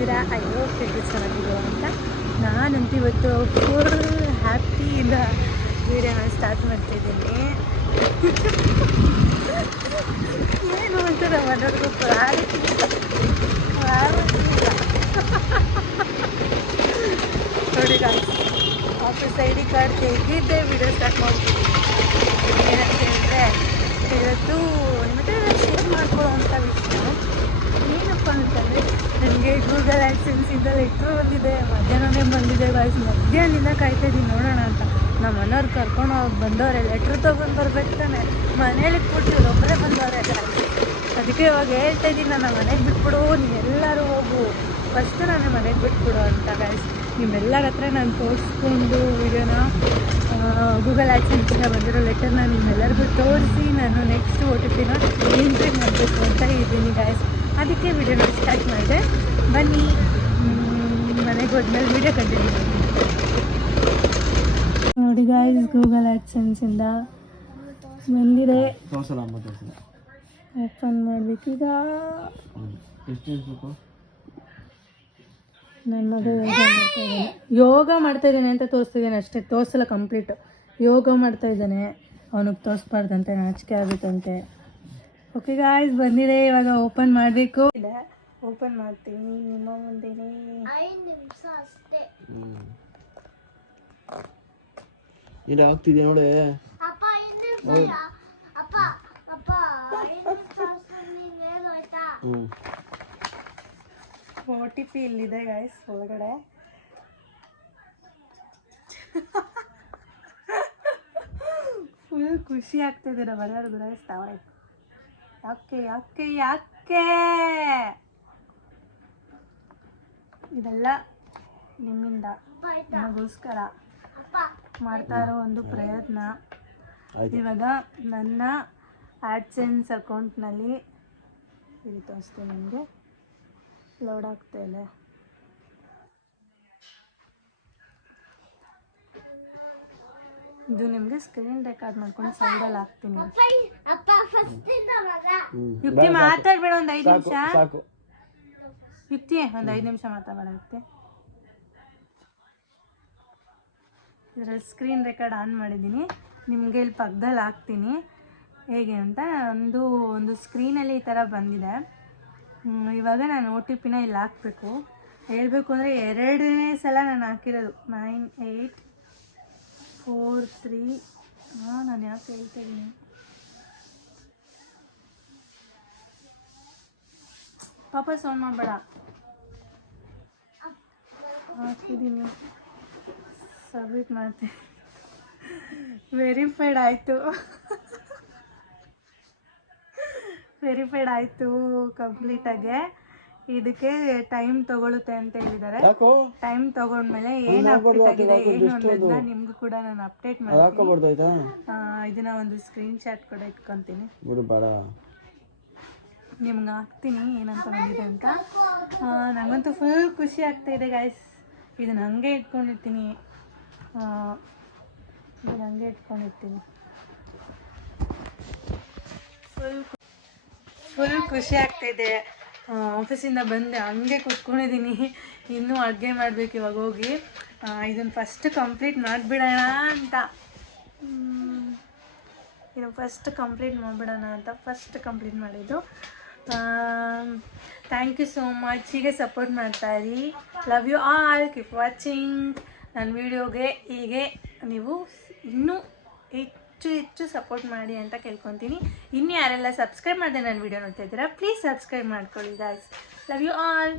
ಹೇಗಿದ್ದೀರಾ? I hope ಎಲ್ಲರೂ ಚೆನ್ನಾಗಿರೋ ಅಂತ. ನಾನಂತೂ ಇವತ್ತು ಫುಲ್ ಹ್ಯಾಪಿಯಿಂದ ವೀಡಿಯೋನ ಸ್ಟಾರ್ಟ್ ಮಾಡ್ತಾಯಿದ್ದೀನಿ. ಏನು ಅಂತ ನಮ್ಮ ಮನೆಯವ್ರಿಗೂ ನೋಡಿ ಆಫೀಸ್ ID ಕಾರ್ಡ್ ತೆಗಿದ್ದೆ ವೀಡಿಯೋ ಸ್ಟಾರ್ಟ್ ಮಾಡ್ತೀನಿ. ಏನಂತ ಹೇಳಿದ್ರೆ ಇವತ್ತು ನಿಮಗೆ ಶೇರ್ ಮಾಡ್ಕೊಳ್ಳೋವಂಥ ವಿಷಯ ಏನಪ್ಪ ಅಂತಂದರೆ, ನನಗೆ ಗೂಗಲ್ ಆ್ಯಡ್ಸೆನ್ಸಿಂದ ಲೆಟ್ರ್ ಬಂದಿದೆ. ಮಧ್ಯಾಹ್ನನೇ ಬಂದಿದೆ ಗಾಯ್ಸ್. ಮಧ್ಯಾಹ್ನದಿಂದ ಕಾಯ್ತಾಯಿದ್ದೀನಿ ನೋಡೋಣ ಅಂತ. ನಮ್ಮ ಮನೆಯವ್ರು ಕರ್ಕೊಂಡು ಹೋಗಿ ಬಂದವ್ರೆ. ಲೆಟ್ರ್ ತೊಗೊಂಡು ಬರ್ಬೇಕು ತಾನೆ, ಮನೇಲಿ ಕೊಟ್ಟಿದ್ರು ಒಬ್ಬರೇ ಬಂದವ್ರೆ. ಅದಕ್ಕೆ ಇವಾಗ ಹೇಳ್ತಾ ಇದ್ದೀನಿ, ನನ್ನ ಮನೆಗೆ ಬಿಟ್ಬಿಡು, ನೀವೆಲ್ಲರೂ ಹೋಗು, ಫಸ್ಟು ನಾನು ಮನೆಗೆ ಬಿಟ್ಬಿಡು ಅಂತ ಗಾಯ್ಸ್. ನಿಮ್ಮೆಲ್ಲರ ಹತ್ರ ನಾನು ತೋರಿಸ್ಕೊಂಡು ವೀಡಿಯೋನ ಗೂಗಲ್ ಆ್ಯಡ್ಸೆನ್ಸಿಂದ ಬಂದಿರೋ ಲೆಟರ್ನ ನಿಮ್ಮೆಲ್ಲರಿಗೂ ತೋರಿಸಿ ನಾನು ನೆಕ್ಸ್ಟ್ OTPನ ಎಂಟ್ರಿ ಮಾಡಬೇಕು ಅಂತ ಇದ್ದೀನಿ ಗಾಯ್ಸ್. ಅದಕ್ಕೆ ವೀಡಿಯೋನ ಸ್ಟಾರ್ಟ್ ಮಾಡಿದೆ. ಬನ್ನಿ ಮನೆಗೆ ಹೋದ್ಮೇಲೆ ವೀಡಿಯೋ ಕಂಟಿನ್ಯೂ ಮಾಡಿ. ನೋಡಿ ಗಾಯ್ಸ್, ಗೂಗಲ್ ಆ್ಯಡ್ಸೆನ್ಸಿಂದ ಬಂದಿದೆ. ಓಪನ್ ಮಾಡಬೇಕೀಗ. ನನ್ನ ಮಗ ಯೋಗ ಮಾಡ್ತಾ ಇದ್ದಾನೆ ಅಂತ ತೋರಿಸ್ತಿದ್ದಾನೆ ಅಷ್ಟೇ, ತೋರಿಸಲ್ಲ ಕಂಪ್ಲೀಟು. ಯೋಗ ಮಾಡ್ತಾ ಇದ್ದಾನೆ, ಅವನಿಗೆ ತೋರಿಸ್ಬಾರ್ದಂತೆ, ನಾಚಿಕೆ ಆಗುತ್ತಂತೆ. ಓಕೆ ಗಾಯ್ಸ್, ಬಂದಿದೆ. ಇವಾಗ ಓಪನ್ ಮಾಡಬೇಕು. ಓಪನ್ ಮಾಡ್ತೀನಿ ನಿಮ್ಮ ಮುಂದೆನೇ. ಇಲ್ಲ ಆಗ್ತಿದೆ ನೋಡಿ. OTP ಇಲ್ಲಿದೆ ಗಾಯ್ಸ್ ಒಳಗಡೆ. ಫುಲ್ ಖುಷಿ ಆಗ್ತಿದ್ದೀರ ಬರೋರು ಗುರಾಯಿಸ್ತಾವ. ಯಾಕೆ ಯಾಕೆ ಯಾಕೆ ಇದೆಲ್ಲ ನಿಮ್ಮಿಂದ ನಮಗೋಸ್ಕರ ಮಾಡ್ತಾ ಇರೋ ಒಂದು ಪ್ರಯತ್ನ. ಇವಾಗ ನನ್ನ ಆ್ಯಡ್ಸೆನ್ಸ್ ಅಕೌಂಟ್ನಲ್ಲಿ ಇಲ್ಲಿ ತೋರಿಸ್ತೀನಿ ನಿಮಗೆ. ಲೋಡ್ ಆಗ್ತಾ ಇದೆ. ಇದು ನಿಮಗೆ ಸ್ಕ್ರೀನ್ ರೆಕಾರ್ಡ್ ಮಾಡ್ಕೊಂಡು ಸೈಡಲ್ಲಿ ಹಾಕ್ತೀನಿ. ಯುಕ್ತಿ ಮಾತಾಡ್ಬೇಡ, ಒಂದು 5 ನಿಮಿಷ. ಯುಕ್ತಿ ಒಂದು 5 ನಿಮಿಷ ಮಾತಾಡಬೇಡ ಯುಕ್ತಿ. ಇದರಲ್ಲಿ ಸ್ಕ್ರೀನ್ ರೆಕಾರ್ಡ್ ಆನ್ ಮಾಡಿದ್ದೀನಿ. ನಿಮಗೆ ಇಲ್ಲಿ ಪಕ್ಕದಲ್ಲಿ ಹಾಕ್ತೀನಿ ಹೇಗೆ ಅಂತ. ಒಂದು ಸ್ಕ್ರೀನಲ್ಲಿ ಈ ಥರ ಬಂದಿದೆ. ಇವಾಗ ನಾನು OTPನ ಇಲ್ಲಿ ಹಾಕಬೇಕು. ಹೇಳಬೇಕು ಅಂದರೆ 2ನೇ ಸಲ ನಾನು ಹಾಕಿರೋದು. 9843. ನಾನು ಯಾಕೆ ಹೇಳ್ತಾ ಇದ್ದೀನಿ, ಪಾಪ ಸೌಂಡ್ ಮಾಡಬೇಡ. ಹಾಕಿದ್ದೀನಿ, ಸಬ್ಮಿಟ್ ಮಾಡ್ತೀನಿ. ವೆರಿಫೈಡ್ ಆಯಿತು ಕಂಪ್ಲೀಟಾಗೆ. ಇದಕ್ಕೆ ಟೈಮ್ ತಗೊಳುತ್ತೆ ಅಂತ ಹೇಳಿದ್ದಾರೆ. ಟೈಮ್ ತಗೊಂಡ್ಮೇಲೆ ಏನು ಅಪ್ಡೇಟ್ ಆಗಿದೆ ಏನು ಅನ್ನೋದನ್ನ ನಿಮ್ಗೂ ಕೂಡ ನಾನು ಅಪ್ಡೇಟ್ ಮಾಡ್ತೀನಿ. ಇದನ್ನ ಒಂದು ಸ್ಕ್ರೀನ್ ಶಾಟ್ ಕೂಡ ಇಟ್ಕೊತೀನಿ, ನಿಮ್ಗೆ ಹಾಕ್ತೀನಿ ಏನಂತ ಬಂದಿದೆ ಅಂತ. ನನಗಂತೂ ಫುಲ್ ಖುಷಿ ಆಗ್ತಾ ಇದೆ ಗಾಯ್ಸ್. ಇದನ್ನ ಹಂಗೆ ಇಟ್ಕೊಂಡಿರ್ತೀನಿ. ಫುಲ್ ಖುಷಿ ಆಗ್ತಾಯಿದೆ. ಆಫೀಸಿಂದ ಬಂದೆ, ಹಂಗೆ ಕೂತ್ಕೊಂಡಿದ್ದೀನಿ. ಇನ್ನೂ ಅಡುಗೆ ಮಾಡಬೇಕು ಇವಾಗ ಹೋಗಿ. ಇದನ್ನು ಫಸ್ಟ್ ಕಂಪ್ಲೀಟ್ ಮಾಡಿಬಿಡೋಣ ಅಂತ ಫಸ್ಟ್ ಕಂಪ್ಲೀಟ್ ಮಾಡಿದ್ದು. Thank you so much. ಹೀಗೆ ಸಪೋರ್ಟ್ ಮಾಡ್ತಾಯಿರಿ. Love you all. Keep watching ನನ್ನ ವೀಡಿಯೋಗೆ. ಹೀಗೆ ನೀವು ಇನ್ನೂ ಹೆಚ್ಚು ಸಪೋರ್ಟ್ ಮಾಡಿ ಅಂತ ಕೇಳ್ಕೊತೀನಿ. ಇನ್ನು ಯಾರೆಲ್ಲ ಸಬ್ಸ್ಕ್ರೈಬ್ ಮಾಡಿದೆ ನನ್ನ ವೀಡಿಯೋ ನೋಡ್ತಾ ಇದ್ದೀರಾ, ಪ್ಲೀಸ್ ಸಬ್ಸ್ಕ್ರೈಬ್ ಮಾಡ್ಕೊಳ್ಳಿ ಗಾಯ್ಸ್. Love you all.